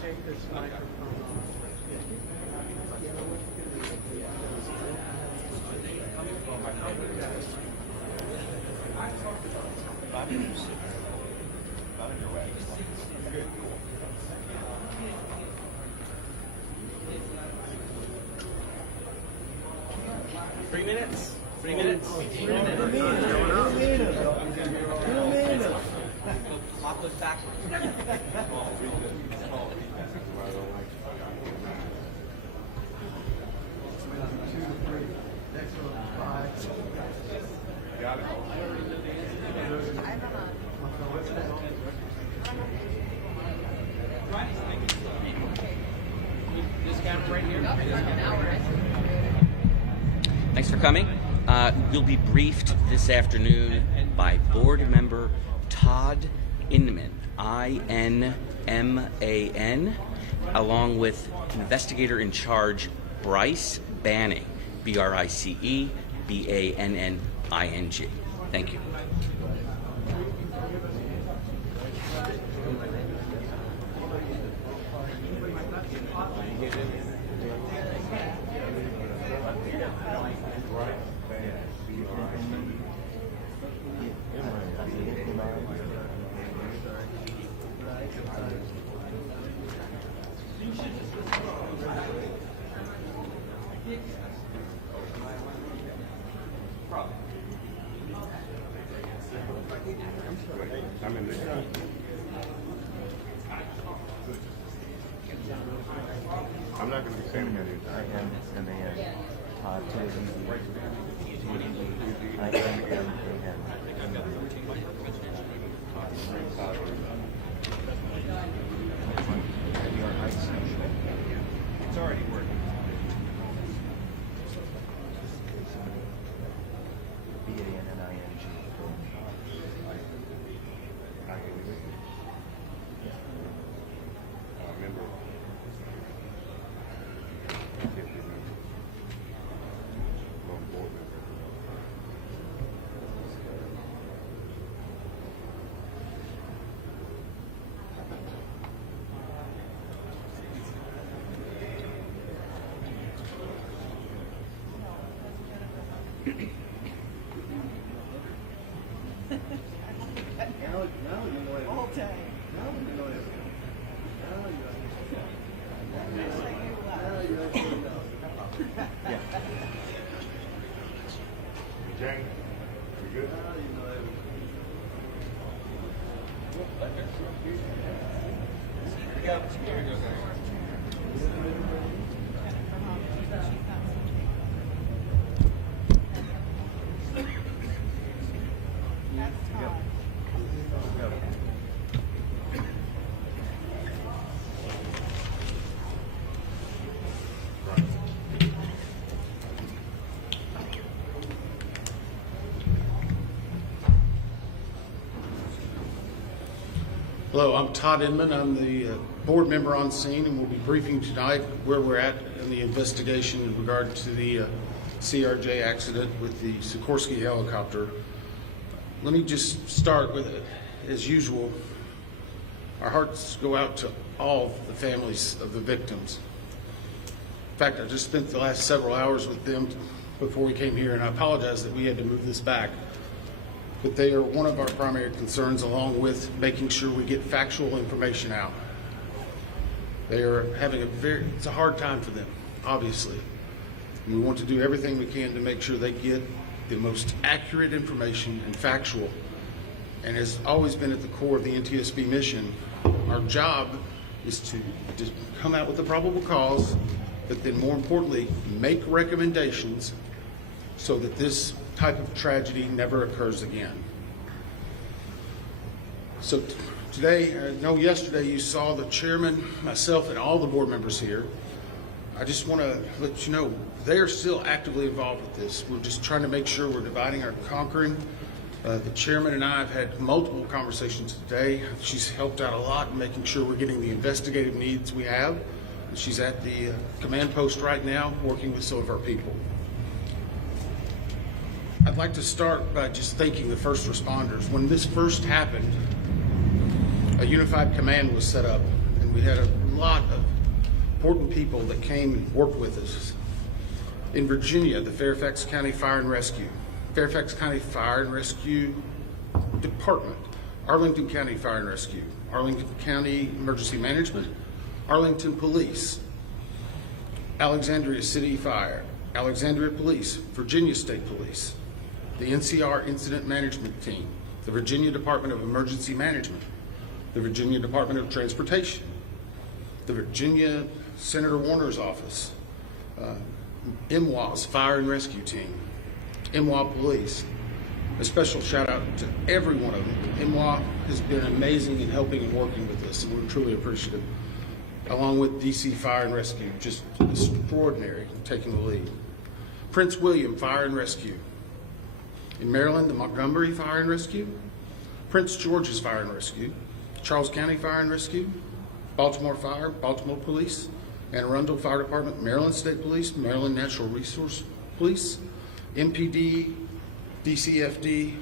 take this microphone off. Three minutes. 3 minutes. Clock goes backwards. This camera right here. Thanks for coming. You'll be briefed this afternoon by board member Todd Inman, I-N-M-A-N, along with investigator in charge Bryce Banning, B-R-I-C-E-B-A-N-N-I-N-G. Thank you. I'm not going to be saying anything. I am and they am. Todd I am and they am. It's already working. B-A-N-N-I-N-G. Member. Jane, you good? Hello, I'm Todd Inman. I'm the board member on scene, and we'll be briefing tonight where we're at in the investigation in regard to the CRJ accident with the Sikorsky helicopter. Let me just start with, as usual, our hearts go out to all the families of the victims. In fact, I just spent the last several hours with them before we came here, and I apologize that we had to move this back. But they are one of our primary concerns, along with making sure we get factual information out. They are having it's a hard time for them, obviously. And we want to do everything we can to make sure they get the most accurate information and factual. And has always been at the core of the NTSB mission. Our job is to come out with the probable cause, but then more importantly, make recommendations so that this type of tragedy never occurs again. So today, I know yesterday you saw the chairman, myself, and all the board members here. I just want to let you know they are still actively involved with this. We're just trying to make sure we're dividing our conquering. The chairman and I have had multiple conversations today. She's helped out a lot in making sure we're getting the investigative needs we have. She's at the command post right now working with some of our people. I'd like to start by just thanking the first responders. When this first happened, a unified command was set up, and and we had a lot of important people that came and worked with us. In Virginia, the Fairfax County Fire and Rescue, Fairfax County Fire and Rescue Department, Arlington County Fire and Rescue, Arlington County Emergency Management, Arlington Police, Alexandria City Fire, Alexandria Police, Virginia State Police, the NCR Incident Management Team, the Virginia Department of Emergency Management, the Virginia Department of Transportation, the Virginia Senator Warner's office, MWA's Fire and Rescue Team, MWA Police. A special shout out to every one of them. MWA has been amazing in helping and working with us, and we're truly appreciative. Along with DC Fire and Rescue, just extraordinary in taking the lead. Prince William Fire and Rescue. In Maryland, the Montgomery Fire and Rescue, Prince George's Fire and Rescue, Charles County Fire and Rescue, Baltimore Fire, Baltimore Police, Anne Arundel Fire Department, Maryland State Police, Maryland Natural Resource Police, MPD, DCFD,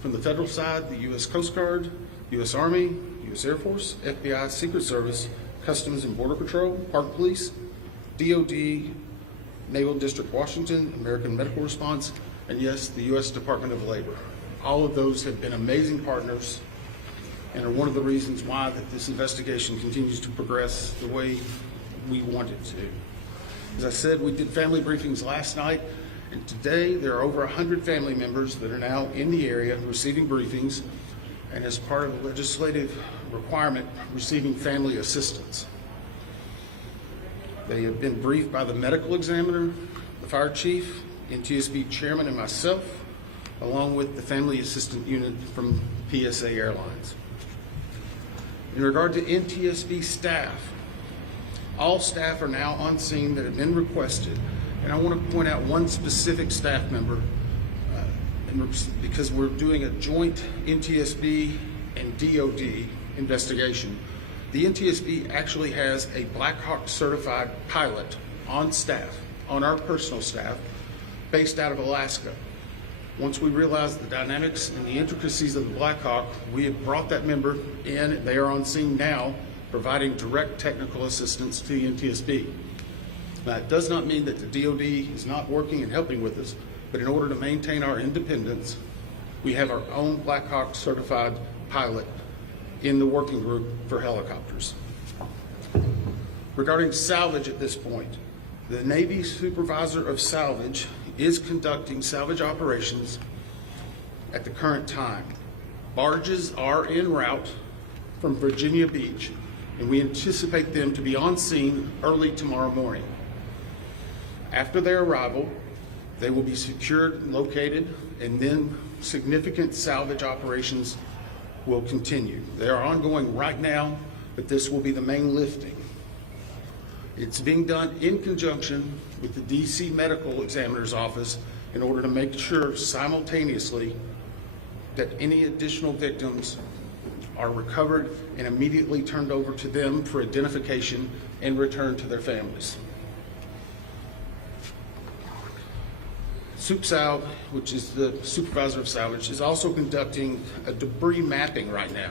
from the federal side, the U.S. Coast Guard, U.S. Army, U.S. Air Force, FBI, Secret Service, Customs and Border Patrol, Park Police, DOD, Naval District Washington, American Medical Response, and yes, the U.S. Department of Labor. All of those have been amazing partners and are one of the reasons why that this investigation continues to progress the way we want it to. As I said, we did family briefings last night, and today there are over 100 family members that are now in the area receiving briefings, and as part of the legislative requirement, receiving family assistance. They have been briefed by the medical examiner, the fire chief, NTSB chairman, and myself, along with the family assistant unit from PSA Airlines. In regard to NTSB staff, all staff are now on scene that have been requested, and I want to point out one specific staff member because we're doing a joint NTSB and DOD investigation. The NTSB actually has a Black Hawk certified pilot on staff, on our personal staff, based out of Alaska. Once we realized the dynamics and the intricacies of the Black Hawk, we have brought that member in. They are on scene now, providing direct technical assistance to the NTSB. Now, it does not mean that the DOD is not working and helping with us, but in order to maintain our independence, we have our own Black Hawk certified pilot in the working group for helicopters. Regarding salvage at this point, the Navy Supervisor of Salvage is conducting salvage operations at the current time. Barges are en route from Virginia Beach, and we anticipate them to be on scene early tomorrow morning. After their arrival, they will be secured and located, and then significant salvage operations will continue. They are ongoing right now, but this will be the main lifting. It's being done in conjunction with the DC Medical Examiner's Office in order to make sure simultaneously that any additional victims are recovered and immediately turned over to them for identification and returned to their families. SupSalv, which is the supervisor of salvage, is also conducting a debris mapping right now.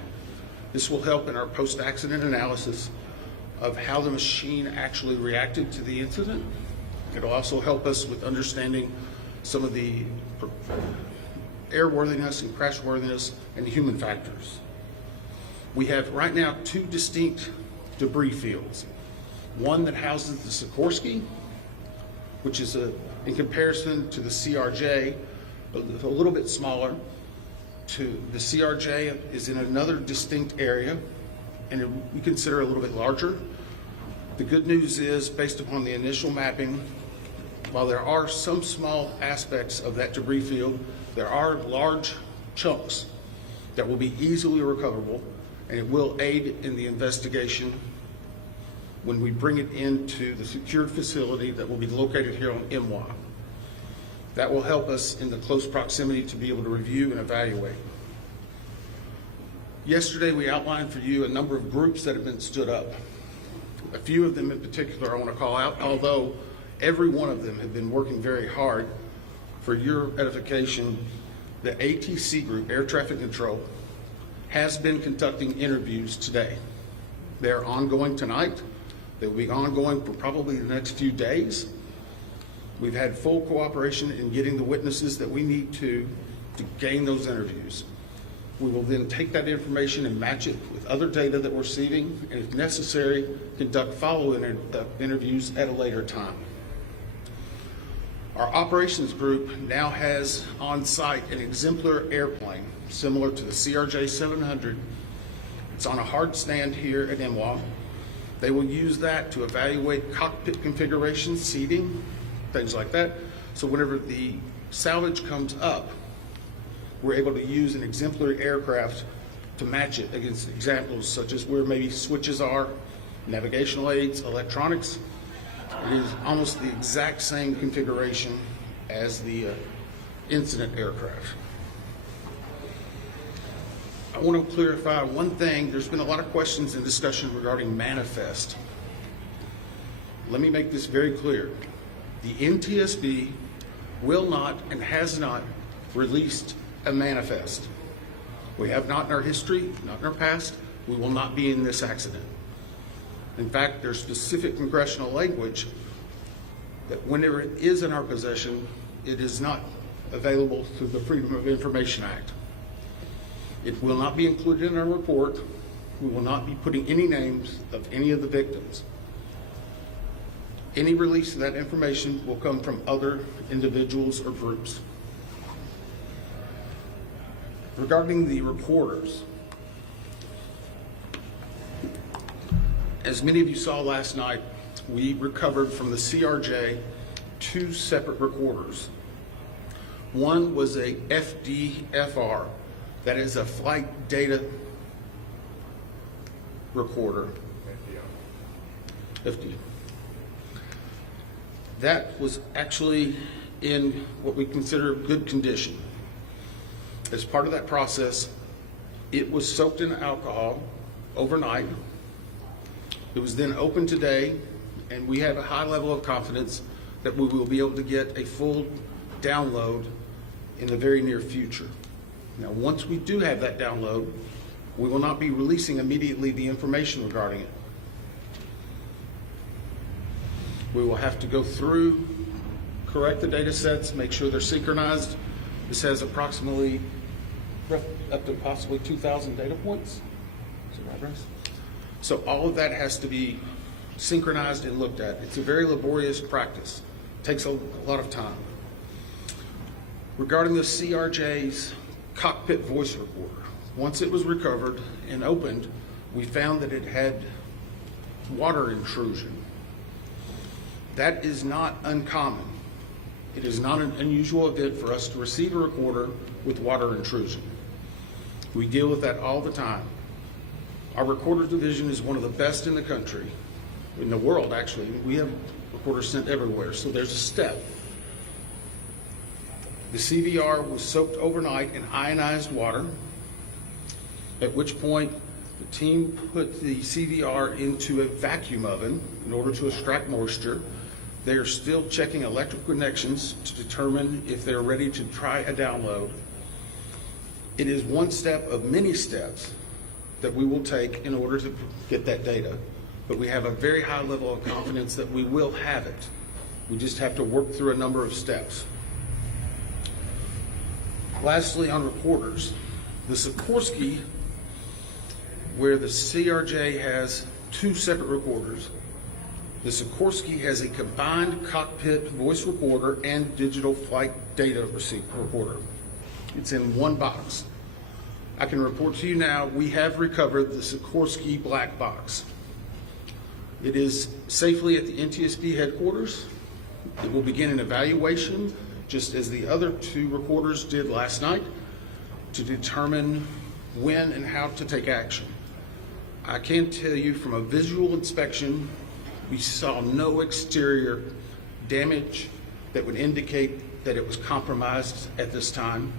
This will help in our post-accident analysis of how the machine actually reacted to the incident. It'll also help us with understanding some of the airworthiness and crashworthiness and human factors. We have right now two distinct debris fields. One that houses the Sikorsky, which is in comparison to the CRJ, a little bit smaller. The CRJ is in another distinct area, and we consider a little bit larger. The good news is, based upon the initial mapping, while there are some small aspects of that debris field, there are large chunks that will be easily recoverable, and it will aid in the investigation when we bring it into the secured facility that will be located here on MWA. That will help us in the close proximity to be able to review and evaluate. Yesterday, we outlined for you a number of groups that have been stood up. A few of them in particular I want to call out, although every one of them have been working very hard. For your edification, the ATC group, Air Traffic Control, has been conducting interviews today. They're ongoing tonight. They will be ongoing for probably the next few days. We've had full cooperation in getting the witnesses that we need to gain those interviews. We will then take that information and match it with other data that we're receiving, and if necessary, conduct follow-up interviews at a later time. Our operations group now has on site an exemplar airplane similar to the CRJ 700. It's on a hard stand here at MWA. They will use that to evaluate cockpit configuration, seating, things like that. So whenever the salvage comes up, we're able to use an exemplary aircraft to match it against examples such as where maybe switches are, navigational aids, electronics. It is almost the exact same configuration as the incident aircraft. I want to clarify one thing. There's been a lot of questions and discussion regarding manifest. Let me make this very clear. The NTSB will not and has not released a manifest. We have not in our history, not in our past. We will not be in this accident. In fact, there's specific congressional language that whenever it is in our possession, it is not available through the Freedom of Information Act. It will not be included in our report. We will not be putting any names of any of the victims. Any release of that information will come from other individuals or groups. Regarding the recorders, as many of you saw last night, we recovered from the CRJ 2 separate recorders. One was a FDFR, that is a flight data recorder. FD. That was actually in what we consider good condition. As part of that process, it was soaked in alcohol overnight. It was then opened today, and we have a high level of confidence that we will be able to get a full download in the very near future. Now, once we do have that download, we will not be releasing immediately the information regarding it. We will have to go through, correct the data sets, make sure they're synchronized. This has approximately up to possibly 2,000 data points. Is that right, Bryce? So all of that has to be synchronized and looked at. It's a very laborious practice. It takes a lot of time. Regarding the CRJ's cockpit voice recorder, once it was recovered and opened, we found that it had water intrusion. That is not uncommon. It is not an unusual event for us to receive a recorder with water intrusion. We deal with that all the time. Our recorder division is one of the best in the country, in the world actually. We have recorders sent everywhere, so there's a step. The CVR was soaked overnight in ionized water, at which point the team put the CVR into a vacuum oven in order to extract moisture. They are still checking electrical connections to determine if they're ready to try a download. It is one step of many steps that we will take in order to get that data, but we have a very high level of confidence that we will have it. We just have to work through a number of steps. Lastly, on recorders, the Sikorsky, where the CRJ has 2 separate recorders, the Sikorsky has a combined cockpit voice recorder and digital flight data recorder. It's in one box. I can report to you now, we have recovered the Sikorsky black box. It is safely at the NTSB headquarters. It will begin an evaluation, just as the other 2 recorders did last night, to determine when and how to take action. I can tell you from a visual inspection, we saw no exterior damage that would indicate that it was compromised at this time.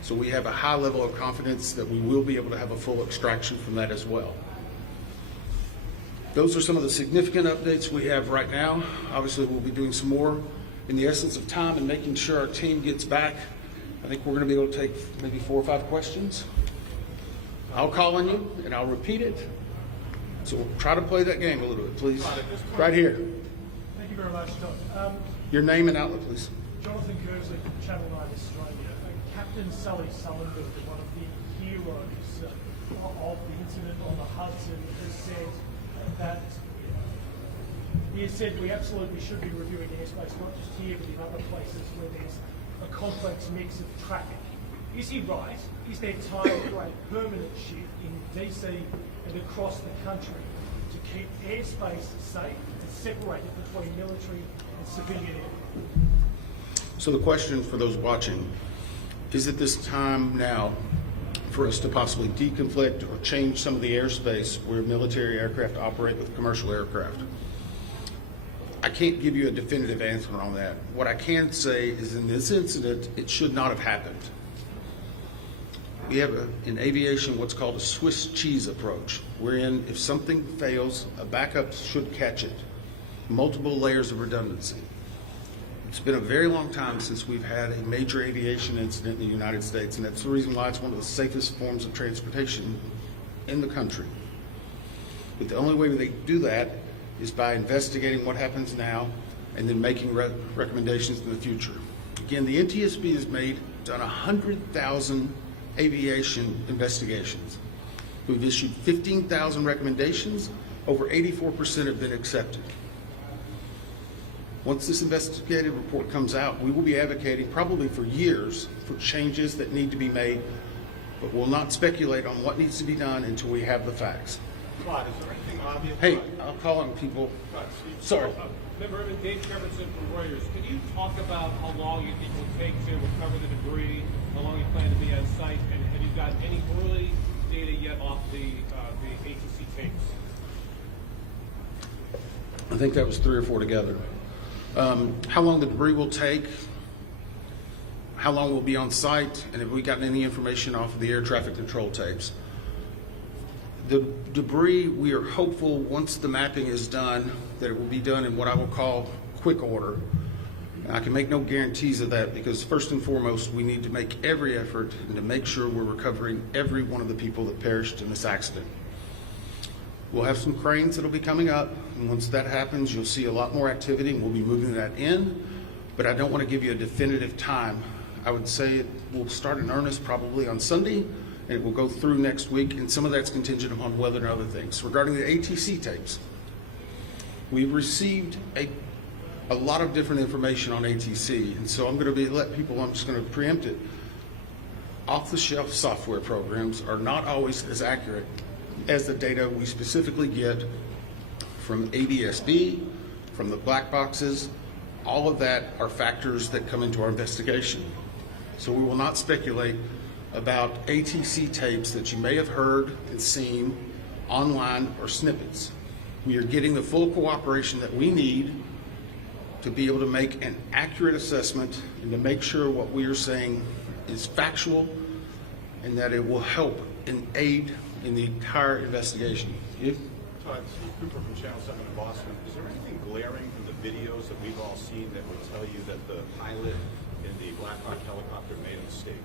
So we have a high level of confidence that we will be able to have a full extraction from that as well. Those are some of the significant updates we have right now. Obviously, we'll be doing some more in the essence of time and making sure our team gets back. I think we're going to be able to take maybe 4 or 5 questions. I'll call on you and I'll repeat it. So we'll try to play that game a little bit, please. Right here. Thank you very much, John. Your name and outlet, please. Jonathan Kersley from Channel 9 Australia. Captain Sully Sullenberg, one of the heroes of the incident on the Hudson, has said that he has said we absolutely should be reviewing airspace, not just here but in other places where there's a complex mix of traffic. Is he right? Is there time for a permanent shift in DC and across the country to keep airspace safe and separate it between military and civilian aircraft? So the question for those watching, is it this time now for us to possibly deconflict or change some of the airspace where military aircraft operate with commercial aircraft? I can't give you a definitive answer on that. What I can say is in this incident, it should not have happened. We have in aviation what's called a Swiss cheese approach, wherein if something fails, a backup should catch it. Multiple layers of redundancy. It's been a very long time since we've had a major aviation incident in the United States, and that's the reason why it's one of the safest forms of transportation in the country. But the only way they do that is by investigating what happens now and then making recommendations in the future. Again, the NTSB has done 100,000 aviation investigations. We've issued 15,000 recommendations. Over 84% have been accepted. Once this investigative report comes out, we will be advocating probably for years for changes that need to be made, but we'll not speculate on what needs to be done until we have the facts. Todd, is there anything obvious? Hey, I'll call on people. Sorry. Member Dave Jefferson from Reuters, can you talk about how long you think it will take to recover the debris, how long you plan to be on site, and have you got any early data yet off the ATC tapes? I think that was 3 or 4 together. How long the debris will take, how long we'll be on site, and have we gotten any information off of the air traffic control tapes. The debris, we are hopeful once the mapping is done that it will be done in what I will call quick order. And I can make no guarantees of that because first and foremost, we need to make every effort and to make sure we're recovering every one of the people that perished in this accident. We'll have some cranes that'll be coming up, and once that happens, you'll see a lot more activity, and we'll be moving that in, but I don't want to give you a definitive time. I would say it will start in earnest probably on Sunday, and it will go through next week, and some of that's contingent upon weather and other things. Regarding the ATC tapes, we've received a lot of different information on ATC, and so I'm just going to preempt it. Off-the-shelf software programs are not always as accurate as the data we specifically get from NTSB, from the black boxes. All of that are factors that come into our investigation. So we will not speculate about ATC tapes that you may have heard and seen online or snippets. We are getting the full cooperation that we need to be able to make an accurate assessment and to make sure what we are saying is factual and that it will help and aid in the entire investigation. Todd, Steve Cooper from Channel 7 in Boston. Is there anything glaring from the videos that we've all seen that would tell you that the pilot in the Black Hawk helicopter made a mistake?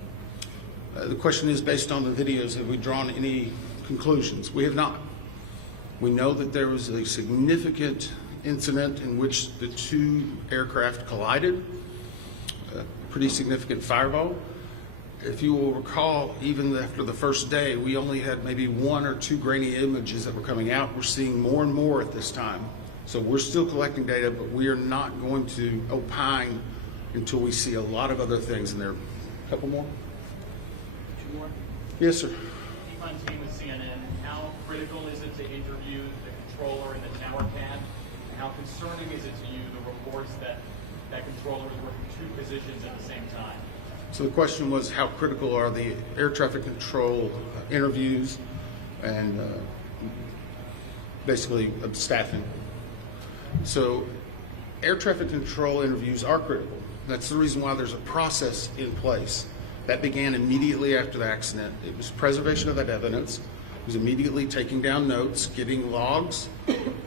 The question is, based on the videos, have we drawn any conclusions? We have not. We know that there was a significant incident in which the 2 aircraft collided, a pretty significant fireball. If you will recall, even after the first day, we only had maybe 1 or 2 grainy images that were coming out. We're seeing more and more at this time. So we're still collecting data, but we are not going to opine until we see a lot of other things in there. A couple more? 2 more. Yes, sir. Steve Fontaine with CNN. How critical is it to interview the controller in the tower cab? And how concerning is it to you, the reports that that controller is working 2 positions at the same time? So the question was, how critical are the air traffic control interviews and basically staffing? So air traffic control interviews are critical. That's the reason why there's a process in place. That began immediately after the accident. It was preservation of that evidence. It was immediately taking down notes, getting logs,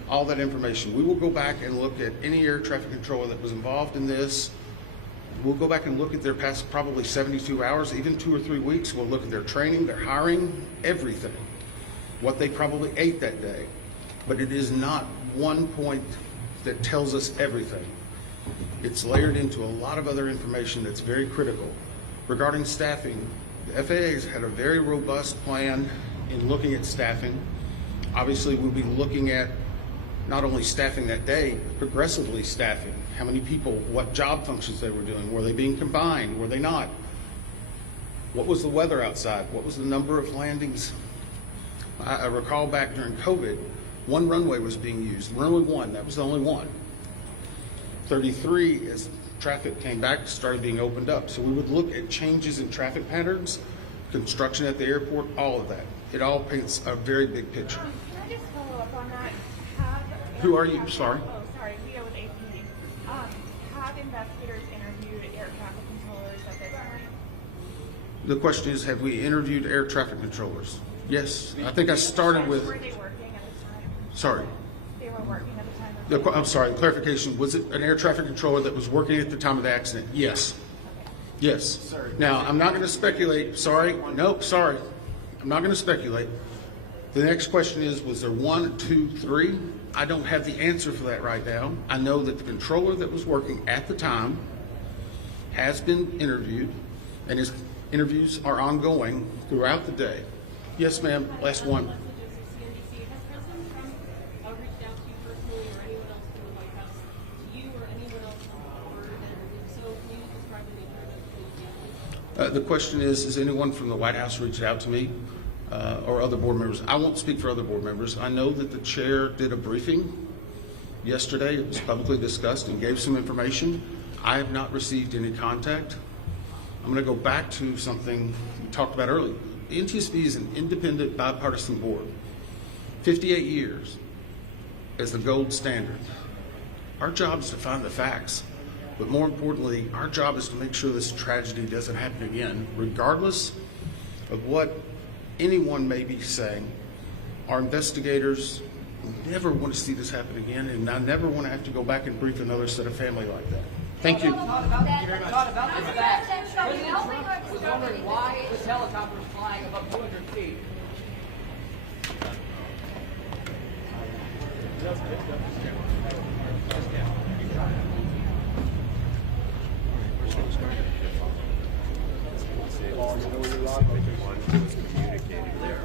all that information. We will go back and look at any air traffic controller that was involved in this. We'll go back and look at their past probably 72 hours, even 2 or 3 weeks. We'll look at their training, their hiring, everything. What they probably ate that day. but it is not one point that tells us everything. It's layered into a lot of other information that's very critical. Regarding staffing, the FAA has had a very robust plan in looking at staffing. Obviously, we'll be looking at not only staffing that day, progressively staffing. How many people, what job functions they were doing. Were they being combined? Were they not? What was the weather outside? What was the number of landings? I recall back during COVID, one runway was being used. Runway 1, that was the only one. 33, as traffic came back, started being opened up. So we would look at changes in traffic patterns, construction at the airport, all of that. It all paints a very big picture. Can I just follow up on that? Who are you? Sorry. Oh, sorry. Leah with AP. Have investigators interviewed air traffic controllers at this point? The question is, have we interviewed air traffic controllers? Yes. I think I started with, Were they working at the time? sorry. They were working at the time of I'm sorry, clarification. Was it an air traffic controller that was working at the time of the accident? Yes. Yes. Now, I'm not going to speculate. Sorry. Nope, sorry. I'm not going to speculate. The next question is, was there 1, 2, 3? I don't have the answer for that right now. I know that the controller that was working at the time has been interviewed, and his interviews are ongoing throughout the day. Yes, ma'am. Last one. Has President Trump reached out to you personally or anyone else from the White House, to you or anyone else on the board? And if so, can you describe the nature of those communications? The question is, has anyone from the White House reached out to me or other board members? I won't speak for other board members. I know that the chair did a briefing yesterday. It was publicly discussed and gave some information. I have not received any contact. I'm going to go back to something we talked about earlier. The NTSB is an independent, bipartisan board. 58 years as the gold standard. Our job is to find the facts, but more importantly, our job is to make sure this tragedy doesn't happen again, regardless of what anyone may be saying. Our investigators never want to see this happen again, and I never want to have to go back and brief another set of family like that. Thank you. Not about the facts. President Trump was wondering why this helicopter was flying above 200 feet. All you know, you're on, but you want to communicate there.